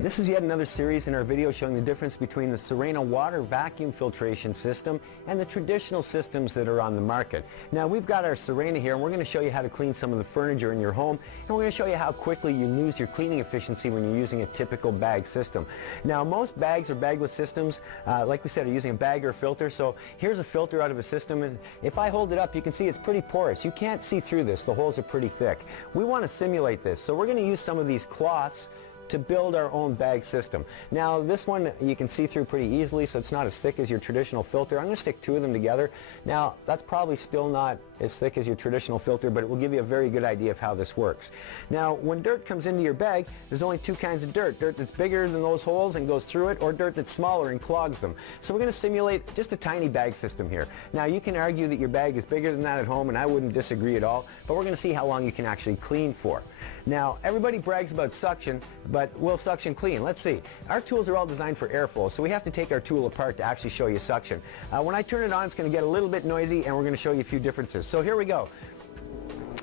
This is yet another series in our video showing the difference between the Sirena water vacuum filtration system and the traditional systems that are on the market. Now we've got our Sirena here and we're going to show you how to clean some of the furniture in your home, and we're going to show you how quickly you lose your cleaning efficiency when you're using a typical bag system. Now most bags or bagless systems, like we said, are using a bag or a filter. So here's a filter out of a system, and if I hold it up you can see it's pretty porous. You can't see through this. The holes are pretty thick. We want to simulate this, so we're going to use some of these cloths to build our own bag system. Now this one you can see through pretty easily, so it's not as thick as your traditional filter. I'm going to stick two of them together. Now that's probably still not as thick as your traditional filter, but it will give you a very good idea of how this works. Now when dirt comes into your bag, there's only two kinds of dirt. Dirt that's bigger than those holes and goes through it, or dirt that's smaller and clogs them. So we're going to simulate just a tiny bag system here. Now you can argue that your bag is bigger than that at home, and I wouldn't disagree at all, but we're going to see how long you can actually clean for. Now everybody brags about suction, but will suction clean? Let's see. Our tools are all designed for airflow, so we have to take our tool apart to actually show you suction. When I turn it on, it's going to get a little bit noisy, and we're going to show you a few differences. So here we go.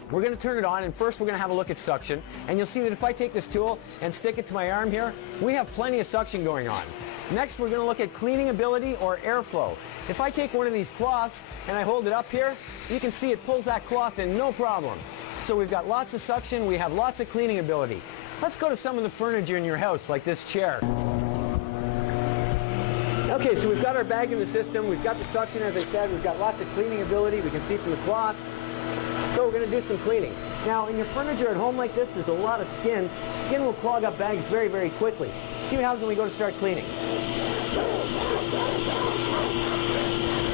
We're going to turn it on, and first we're going to have a look at suction, and you'll see that if I take this tool and stick it to my arm here, we have plenty of suction going on. Next we're going to look at cleaning ability or airflow. If I take one of these cloths and I hold it up here, you can see it pulls that cloth in no problem. So we've got lots of suction, we have lots of cleaning ability. Let's go to some of the furniture in your house, like this chair. Okay, so we've got our bag in the system, we've got the suction, as I said, we've got lots of cleaning ability, we can see from the cloth. So we're going to do some cleaning. Now in your furniture at home like this, there's a lot of skin. Skin will clog up bags very, very quickly. See what happens when we go to start cleaning.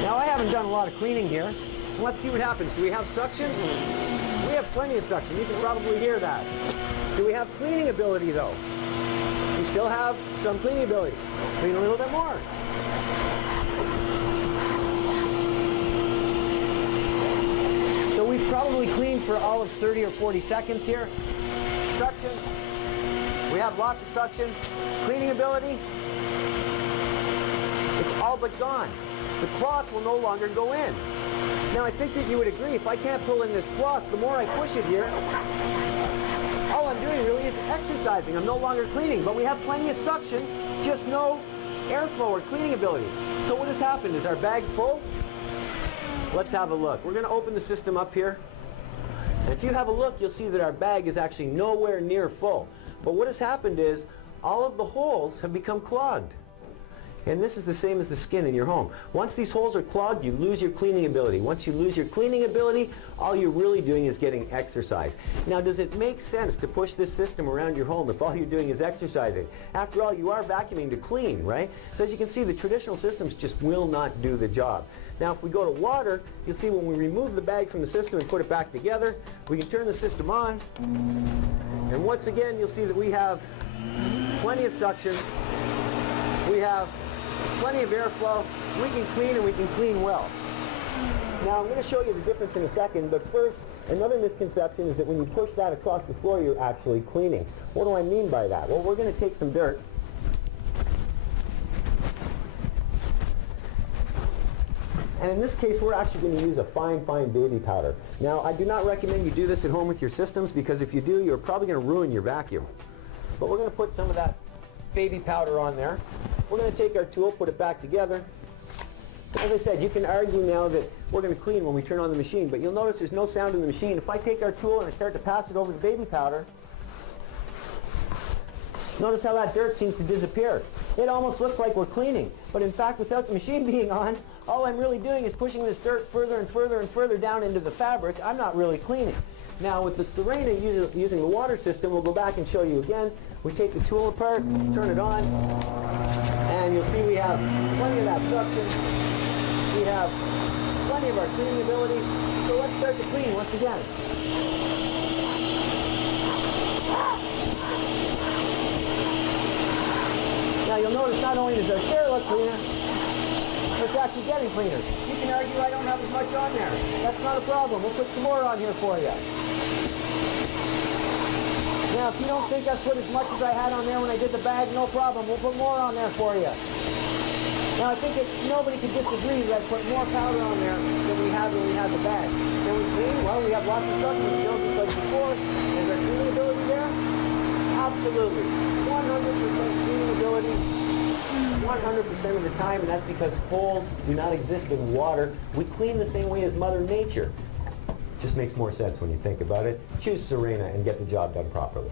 Now I haven't done a lot of cleaning here. Let's see what happens. Do we have suction? We have plenty of suction. You can probably hear that. Do we have cleaning ability though? We still have some cleaning ability. Let's clean a little bit more. So we've probably cleaned for all of 30 or 40 seconds here. Suction. We have lots of suction. Cleaning ability. It's all but gone. The cloth will no longer go in. Now I think that you would agree, if I can't pull in this cloth, the more I push it here, all I'm doing really is exercising. I'm no longer cleaning, but we have plenty of suction, just no airflow or cleaning ability. So what has happened? Is our bag full? Let's have a look. We're going to open the system up here. And if you have a look, you'll see that our bag is actually nowhere near full. But what has happened is all of the holes have become clogged. And this is the same as the skin in your home. Once these holes are clogged, you lose your cleaning ability. Once you lose your cleaning ability, all you're really doing is getting exercise. Now, does it make sense to push this system around your home if all you're doing is exercising? After all, you are vacuuming to clean, right? So as you can see, the traditional systems just will not do the job. Now, if we go to water, you'll see when we remove the bag from the system and put it back together, we can turn the system on. And once again, you'll see that we have plenty of suction. We have plenty of airflow. We can clean, and we can clean well. Now I'm going to show you the difference in a second, but first, another misconception is that when you push that across the floor, you're actually cleaning. What do I mean by that? Well, we're going to take some dirt. And in this case, we're actually going to use a fine baby powder. Now, I do not recommend you do this at home with your systems, because if you do, you're probably going to ruin your vacuum. But we're going to put some of that baby powder on there. We're going to take our tool, put it back together. As I said, you can argue now that we're going to clean when we turn on the machine, but you'll notice there's no sound in the machine. If I take our tool and I start to pass it over the baby powder, notice how that dirt seems to disappear. It almost looks like we're cleaning, but in fact, without the machine being on, all I'm really doing is pushing this dirt further and further and further down into the fabric. I'm not really cleaning. Now with the Sirena using the water system, we'll go back and show you again. We take the tool apart, turn it on, and you'll see we have plenty of that suction. We have plenty of our cleaning ability. So let's start to clean once again. Now you'll notice not only does our chair look cleaner, but it's actually getting cleaner. You can argue I don't have as much on there. That's not a problem. We'll put some more on here for you. Now, if you don't think I've put as much as I had on there when I did the bag, no problem. We'll put more on there for you. Now, I think nobody could disagree that I put more powder on there than we had when we had the bag. Can we clean? Well, we have lots of suction still, just like before. Is our cleaning ability there? Absolutely. 100% 100% of the time, and that's because holes do not exist in water. We clean the same way as Mother Nature. Just makes more sense when you think about it. Choose Sirena and get the job done properly.